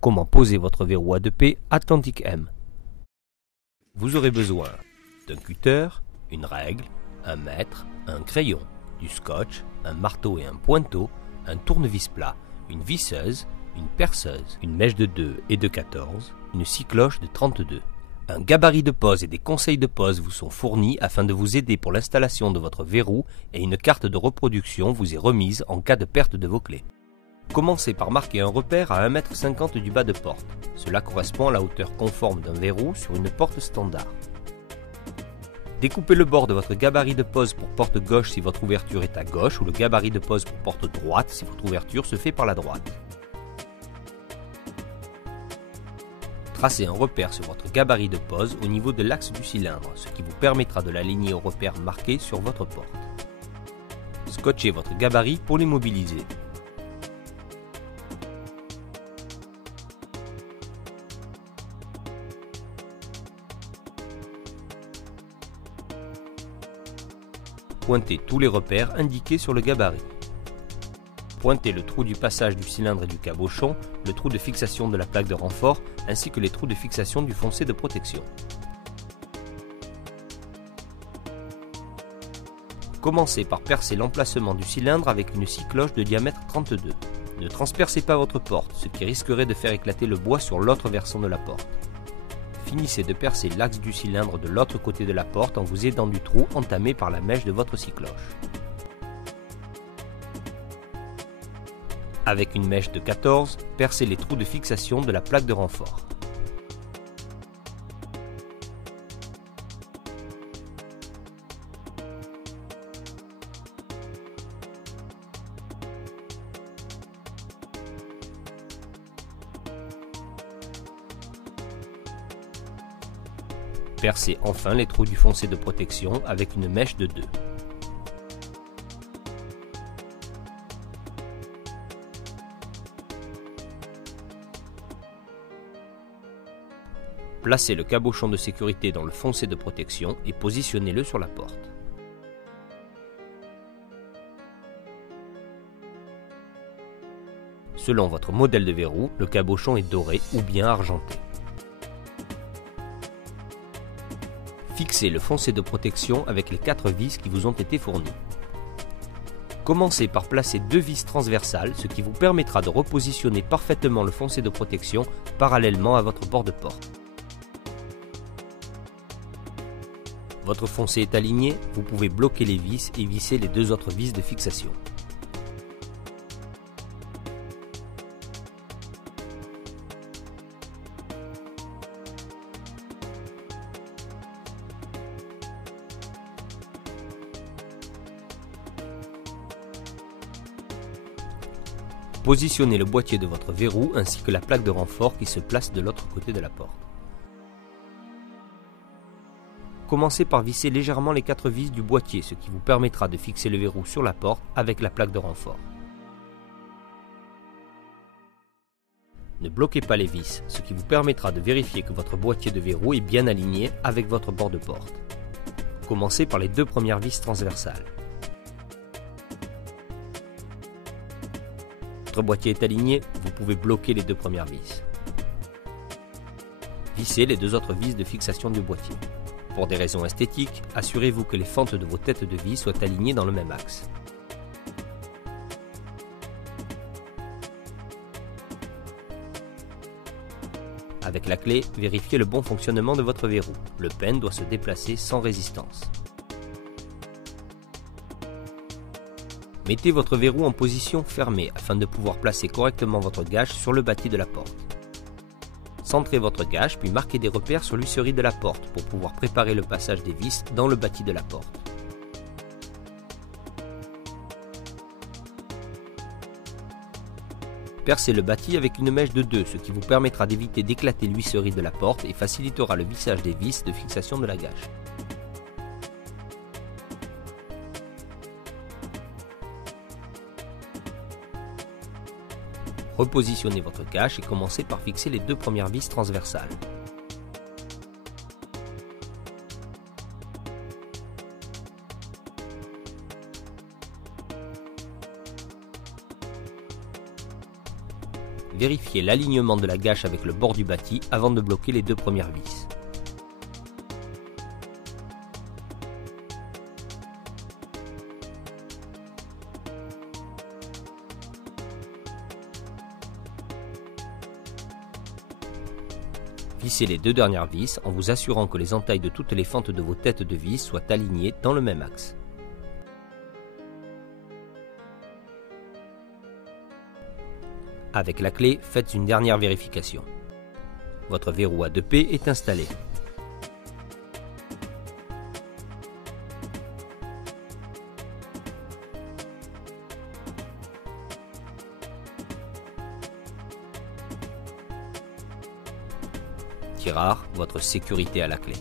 Comment poser votre verrou à 2P Atlantic M. Vous aurez besoin d'un cutter, une règle, un mètre, un crayon, du scotch, un marteau et un pointeau, un tournevis plat, une visseuse, une perceuse, une mèche de 2 et de 14, une scie cloche de 32. Un gabarit de pose et des conseils de pose vous sont fournis afin de vous aider pour l'installation de votre verrou et une carte de reproduction vous est remise en cas de perte de vos clés. Commencez par marquer un repère à 1,50 m du bas de porte. Cela correspond à la hauteur conforme d'un verrou sur une porte standard. Découpez le bord de votre gabarit de pose pour porte gauche si votre ouverture est à gauche ou le gabarit de pose pour porte droite si votre ouverture se fait par la droite. Tracez un repère sur votre gabarit de pose au niveau de l'axe du cylindre, ce qui vous permettra de l'aligner au repère marqué sur votre porte. Scotchez votre gabarit pour l'immobiliser. Pointez tous les repères indiqués sur le gabarit. Pointez le trou du passage du cylindre et du cabochon, le trou de fixation de la plaque de renfort, ainsi que les trous de fixation du foncé de protection. Commencez par percer l'emplacement du cylindre avec une scie cloche de diamètre 32. Ne transpercez pas votre porte, ce qui risquerait de faire éclater le bois sur l'autre versant de la porte. Finissez de percer l'axe du cylindre de l'autre côté de la porte en vous aidant du trou entamé par la mèche de votre scie cloche. Avec une mèche de 14, percez les trous de fixation de la plaque de renfort. Percez enfin les trous du foncé de protection avec une mèche de 2. Placez le cabochon de sécurité dans le foncé de protection et positionnez-le sur la porte. Selon votre modèle de verrou, le cabochon est doré ou bien argenté. Fixez le foncé de protection avec les 4 vis qui vous ont été fournies. Commencez par placer 2 vis transversales, ce qui vous permettra de repositionner parfaitement le foncé de protection parallèlement à votre bord de porte. Votre foncé est aligné, vous pouvez bloquer les vis et visser les 2 autres vis de fixation. Positionnez le boîtier de votre verrou ainsi que la plaque de renfort qui se place de l'autre côté de la porte. Commencez par visser légèrement les 4 vis du boîtier, ce qui vous permettra de fixer le verrou sur la porte avec la plaque de renfort. Ne bloquez pas les vis, ce qui vous permettra de vérifier que votre boîtier de verrou est bien aligné avec votre bord de porte. Commencez par les 2 premières vis transversales. Votre boîtier est aligné, vous pouvez bloquer les 2 premières vis. Vissez les 2 autres vis de fixation du boîtier. Pour des raisons esthétiques, assurez-vous que les fentes de vos têtes de vis soient alignées dans le même axe. Avec la clé, vérifiez le bon fonctionnement de votre verrou. Le pin doit se déplacer sans résistance. Mettez votre verrou en position fermée afin de pouvoir placer correctement votre gâche sur le bâti de la porte. Centrez votre gâche puis marquez des repères sur l'huisserie de la porte pour pouvoir préparer le passage des vis dans le bâti de la porte. Percez le bâti avec une mèche de 2, ce qui vous permettra d'éviter d'éclater l'huisserie de la porte et facilitera le vissage des vis de fixation de la gâche. Repositionnez votre gâche et commencez par fixer les 2 premières vis transversales. Vérifiez l'alignement de la gâche avec le bord du bâti avant de bloquer les deux premières vis. Vissez les deux dernières vis en vous assurant que les entailles de toutes les fentes de vos têtes de vis soient alignées dans le même axe. Avec la clé, faites une dernière vérification. Votre verrou à 2P est installé. Tirard, votre sécurité à la clé.